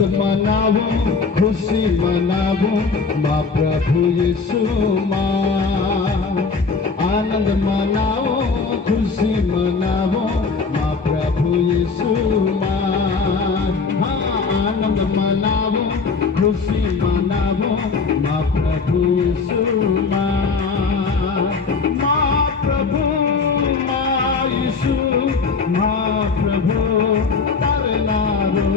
आनंद मनावो, खुशी मनावो माँ प्रभु यीशु माँ। आनंद मनावो, खुशी मनावो माँ प्रभु यीशु माँ। हाँ, आनंद मनावो, खुशी मनावो माँ प्रभु यीशु माँ। माँ प्रभु माँ यीशु माँ प्रभु तरनारो।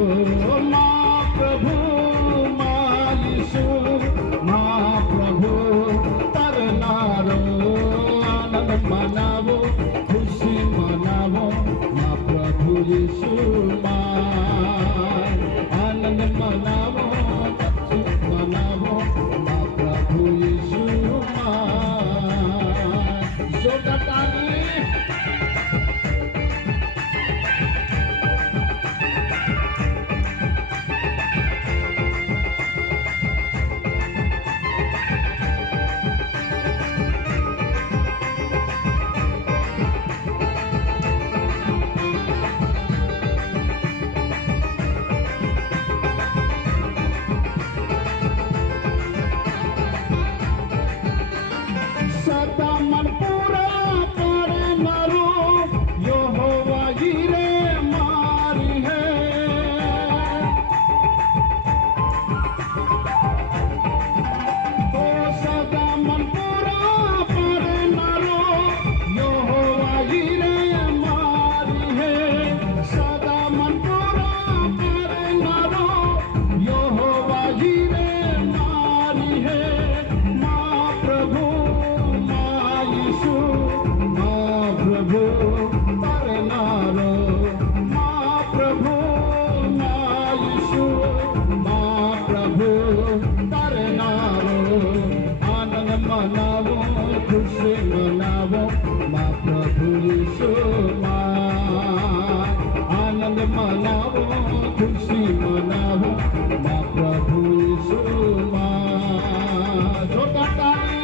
माँ प्रभु माँ यीशु माँ प्रभु तरनारो। आनंद मनावो, खुशी मनावो माँ प्रभु यीशु माँ। आनंद मनावो, खुशी मनावो माँ प्रभु यीशु माँ। जोरदार सदा मन पूरा करे नरो, यहोवा हीरे मारी है। ओ सदा मन पूरा करे नरो, यहोवा हीरे मारी है। सदा मन पूरा करे नरो, यहोवा हीरे मारी है। माँ प्रभु मनावो, खुशी मनावो माँ प्रभु यीशु माँ। आनंद मनावो, खुशी मनावो माँ प्रभु यीशु माँ। जोरदार ताली।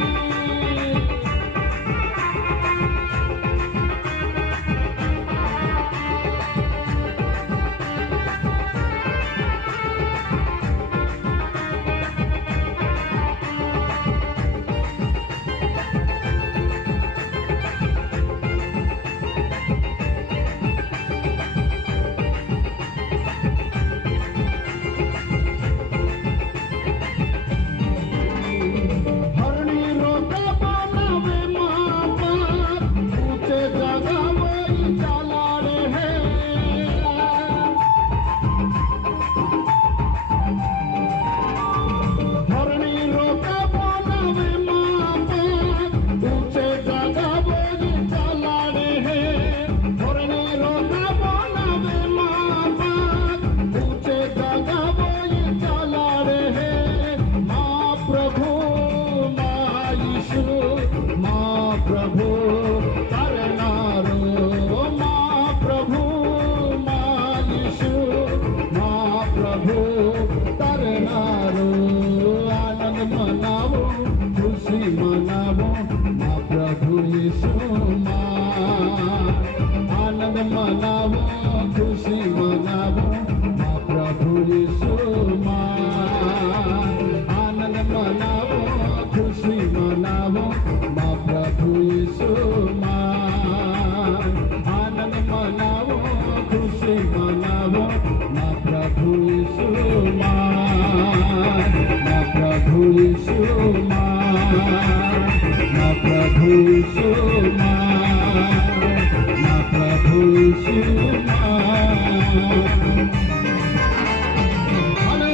मनावो, खुशी मनावो माँ प्रभु यीशु माँ। आनंद मनावो, खुशी मनावो माँ प्रभु यीशु माँ। आनंद मनावो, खुशी मनावो माँ प्रभु यीशु माँ। माँ प्रभु यीशु माँ, माँ प्रभु यीशु